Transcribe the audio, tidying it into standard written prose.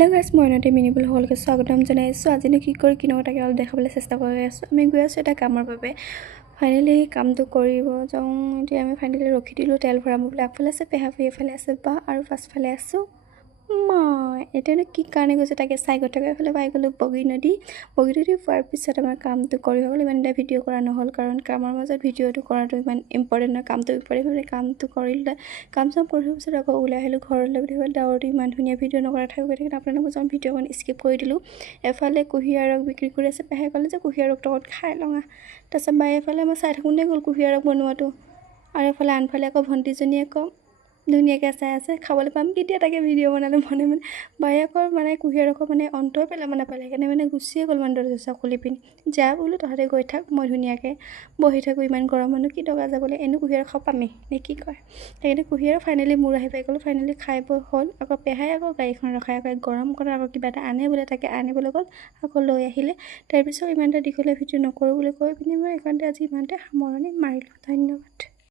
Hello' গাইছ, মই এনতে মিনিবল হ'লকৈ স্বাগতম জনাইছোঁ। আজিনো কি কৰি কিনো তাকে অলপ দেখাবলৈ চেষ্টা কৰি আছোঁ। আমি গৈ আছোঁ এটা কামৰ বাবে। ফাইনেলি কামটো কৰিব যাওঁ। এতিয়া আমি ফাইনেলি ৰখি দিলোঁ তেল ভৰাম বুলি। আগফালে আছে পেহাপুৰি, এফালে আছে বা আৰু পাছফালে আছোঁ মই। এতিয়ানো কি কাৰণে গৈছোঁ তাকে চাই গৈ থাকোঁ। এফালে পাই গ'লোঁ বগী নদী পোৱাৰ পিছত আমাৰ কামটো কৰি হৈ গ'ল। ইমান এটা ভিডিঅ' কৰা নহ'ল, কাৰণ কামৰ মাজত ভিডিঅ'টো কৰাটো ইমান ইম্পৰ্টেণ্ট নহয়। কামটো ইম্পৰ্টেণ্ট, কামটো কৰিলে কাম চাম কৰি হোৱাৰ পিছত আকৌ ওলাই আহিলোঁ ঘৰলৈ বুলি ক'লে। ডাৱৰটো ইমান ধুনীয়া ভিডিঅ' নকৰা ঠাই গৈ থাকিলে আপোনালোকক যাওঁ ভিডিঅ'খন স্কিপ কৰি দিলোঁ। এফালে কুঁহিয়াৰ ৰস বিক্ৰী কৰি আছে। পেহাই ক'লে যে কুঁহিয়াৰ ৰসটো অকণ খাই লওঁ। তাৰপিছত বাই এফালে মই চাই থাকোঁতে গ'ল কুঁহিয়াৰ ৰস বনোৱাটো, আৰু এফালে আনফালে আকৌ ভণ্টিজনীয়ে আকৌ ধুনীয়াকৈ চাই আছে খাবলৈ পাম কেতিয়া তাকে ভিডিঅ' বনালে মনে বাই আকৌ কুঁহিয়াৰ ৰসৰ অন্তই পেলাব নাপালে। সেইকাৰণে গুচিয়ে গ'ল দৰ্জা খুলি পিনি। যা বোলো তহঁতে গৈ থাক, মই ধুনীয়াকৈ বহি থাকোঁ। ইমান গৰম মানুহ কি দৰকাৰ যাবলৈ, এনেও কুঁহিয়াৰ খাব পামেই নে কি কয়। সেইকাৰণে কুঁহিয়াৰ ফাইনেলি মোৰ আহি পাই গ'লোঁ। ফাইনেলি খাই বৈ হ'ল। আকৌ পেহাই আকৌ গাড়ীখন ৰখাই আকৌ গৰম কৰা আকৌ কিবা এটা আনে বোলে, তাকে আনিবলৈ গ'ল। আকৌ লৈ আহিলে। তাৰপিছত ইমান এটা দীঘলীয়া ভিডিঅ' নকৰোঁ বুলি কৈ পিনি মই এইখনতে আজি ইমানতে সামৰণি মাৰিলোঁ। ধন্যবাদ।